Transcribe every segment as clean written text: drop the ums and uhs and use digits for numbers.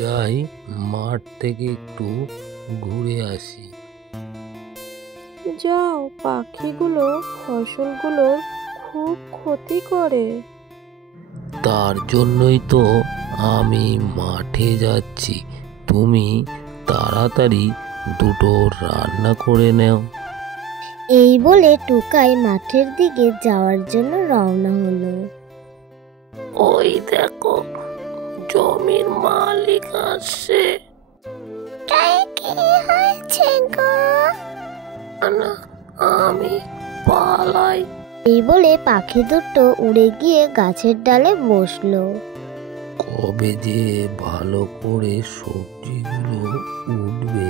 যাই, মাঠ থেকে একটু ঘুরে আসি। যাও, পাখিগুলো ফসলগুলোর খুব ক্ষতি করে। তার জন্যই তো আমি মাঠে যাচ্ছি। তুমি তাড়াতাড়ি দুটো রান্না করে নাও। এই বলে টুকাই মাঠের দিকে যাওয়ার জন্য রওনা হলো। ওই দেখো, জমির মালিক আসছে। কি হয়েছে গো? না, আমি পালাই। এই বলে পাখি দুটো উড়ে গিয়ে গাছের ডালে বসলো। কবে যে ভালো করে সবজিগুলো উঠবে,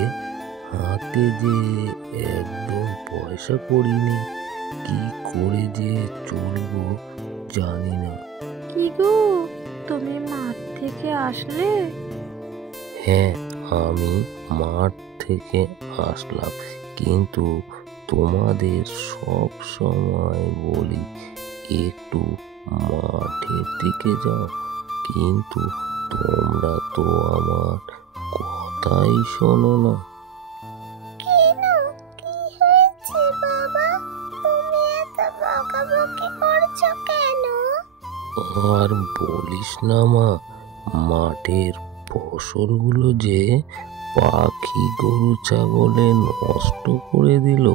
হাতে যে একদম পয়সা করিনি, কি করে যে চলবো জানি না। কি গো, তুমি মাঠ থেকে আসলে? হ্যাঁ, আমি মাঠ থেকে আসলাম, কিন্তু তোমাদের সব সময় বলি একটু মাঠের দিকে যাও, কিন্তু তোমরা তো আমার কথাই শোনো না। কেন, কি হয়েছে বাবা? তুমি এত বকাবকি করছো কেন? আর বলিস না মা, মাঠের ফসলগুলো যে পাখি গরু ছাগলে নষ্ট করে দিল।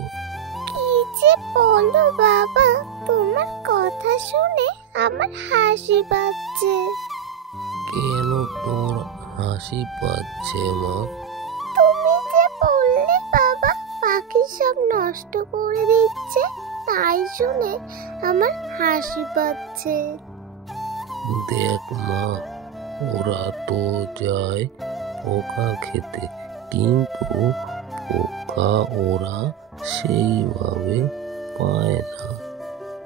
কি যে বলো বাবা, তোমার কথা শুনে আমার হাসি পাচ্ছে। কেন তোর হাসি পাচ্ছে মা? তুমি যে বললে বাবা পাখি সব নষ্ট করে দিচ্ছে, তাই শুনে আমার হাসি পাচ্ছে। দেখ মা, ওরা তো যায় পোকা খেতে, কিন্তু পোকা ওরা সেইভাবে পায় না।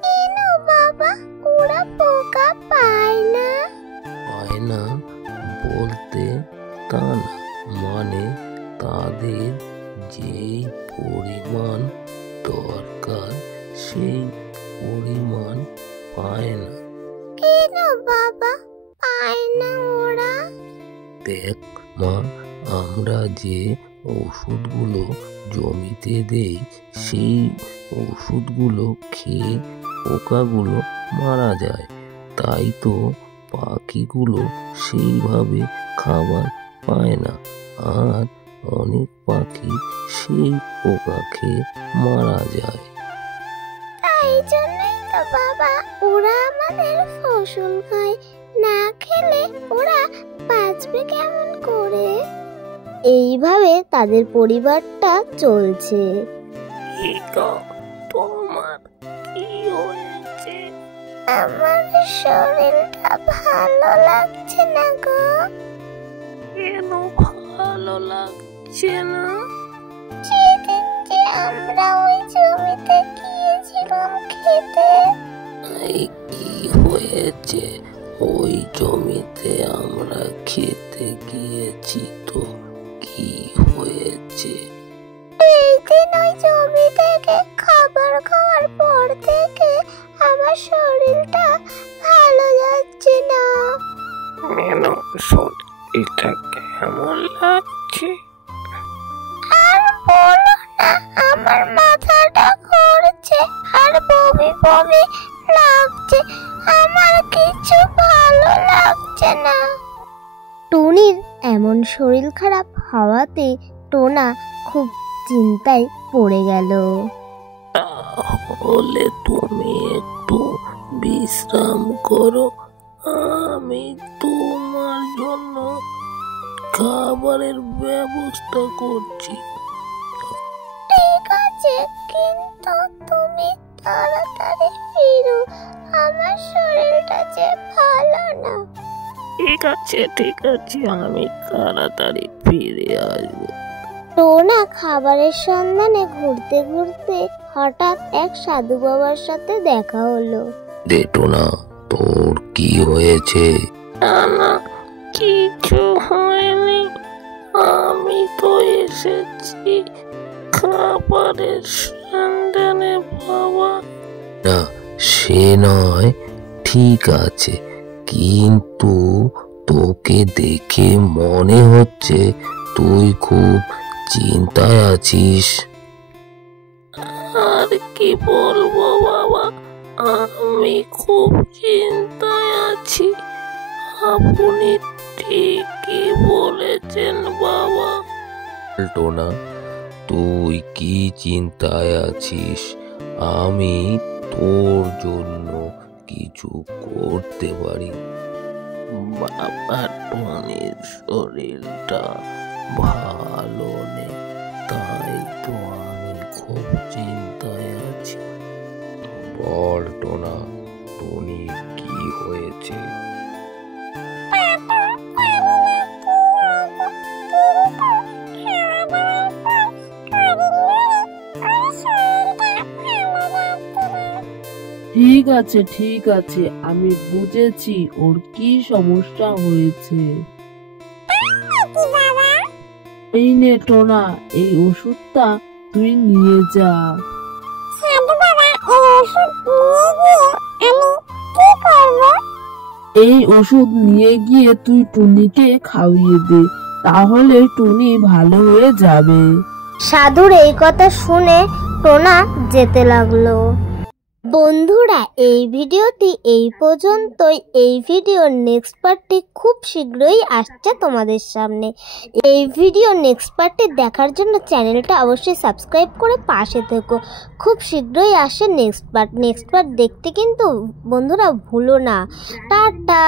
কেন বাবা, ওরা পোকা পায় না? পায় না বলতে তা না, মানে তাদের যেই পরিমাণ দরকার সেই পরিমাণ পায় না। কেন বাবা পায় না ওরা? দেখ মা, আমরা যে ওষুধগুলো জমিতে দেই, সেই ওষুধগুলো খেয়ে পোকাগুলো মারা যায়, তাই তো পাখিগুলো সেইভাবে খাবার পায় না, আর অনেক পাখি সেই পোকা খেয়ে মারা যায়। তাই জন্যই তো বাবা ওরা আমাদের ফসল খায়, না খেলে ওরা বাঁচবে কেমন করে? এইভাবে তাদের পরিবারটা চলছে। তোমার কি হয়েছে? আমার শরীরটা ভালো লাগছে না গো। কেন ভালো লাগছে না? সেদিন যে আমরা ওই জমিতে গিয়েছিলাম খেতে। এই কি হয়েছে? ওই জমিতে আমরা খেতে গিয়েছি তো, কি হয়েছে? এই দিন ওই জমি থেকে খাবার খাওয়ার পর থেকে আমার শরীরটা ভালো যাচ্ছে না। কেন, শরীরটা কেমন লাগছে? আর বলো না, আমার মাথাটা ঘুরছে আর বমি বমি লাগছে, আমার কিছু ভালো লাগছে না। টুনির এমন শরীর খারাপ হওয়াতে টোনা খুব চিন্তায় পড়ে গেল। তাহলে তুমি একটু বিশ্রাম করো, আমি তোমার জন্য খাবারের ব্যবস্থা করছি। ঠিক আছে, কিন্তু তুমি তাড়াতাড়ি ফিরো, আমার শরীরটা যে ভালো না। ঠিক আছে, আমি তাড়াতাড়ি ফিরে আসবো। টোনা খাবারের সন্ধানে ঘুরতে ঘুরতে হঠাৎ এক সাধু বাবার সাথে দেখা হলো। টোনা, তোর কি হয়েছে? না, কিছু হয়নি, আমি তো এসেছি খাবারের সন্ধানে বাবা। না, সে নয়, ঠিক আছে, কিন্তু তোকে দেখে মনে হচ্ছে তুই খুব চিন্তায় আছিস। আর কি বলবো বাবা, আমি খুব চিন্তায় আছি। আপনি ঠিকই বলেছেন বাবা। টোনা, তুই কি চিন্তায় আছিস? আমি তোর জন্য কিছু করতে পারি। বাবা, টনির শরীরটা ভালো নেই, তাই তো আমি খুব চিন্তায় আছি। বল টোনা, টনি কি হয়েছে? ঠিক আছে, আমি বুঝেছি ওর কি সমস্যা হয়েছে। এই নে টোনা, এই ওষুধটা তুই নিয়ে যা। এই ওষুধ নিয়ে গিয়ে তুই টুনিকে খাইয়ে দে, তাহলে টুনি ভালো হয়ে যাবে। সাধুর এই কথা শুনে টোনা যেতে লাগলো। বন্ধুরা, এই ভিডিওটি এই পর্যন্তই। এই ভিডিওর নেক্সট পার্টটি খুব শীঘ্রই আসছে তোমাদের সামনে। এই ভিডিও নেক্সট পার্টটি দেখার জন্য চ্যানেলটা অবশ্যই সাবস্ক্রাইব করে পাশে থেকো। খুব শীঘ্রই আসে নেক্সট পার্ট দেখতে কিন্তু বন্ধুরা ভুলো না। টাটা।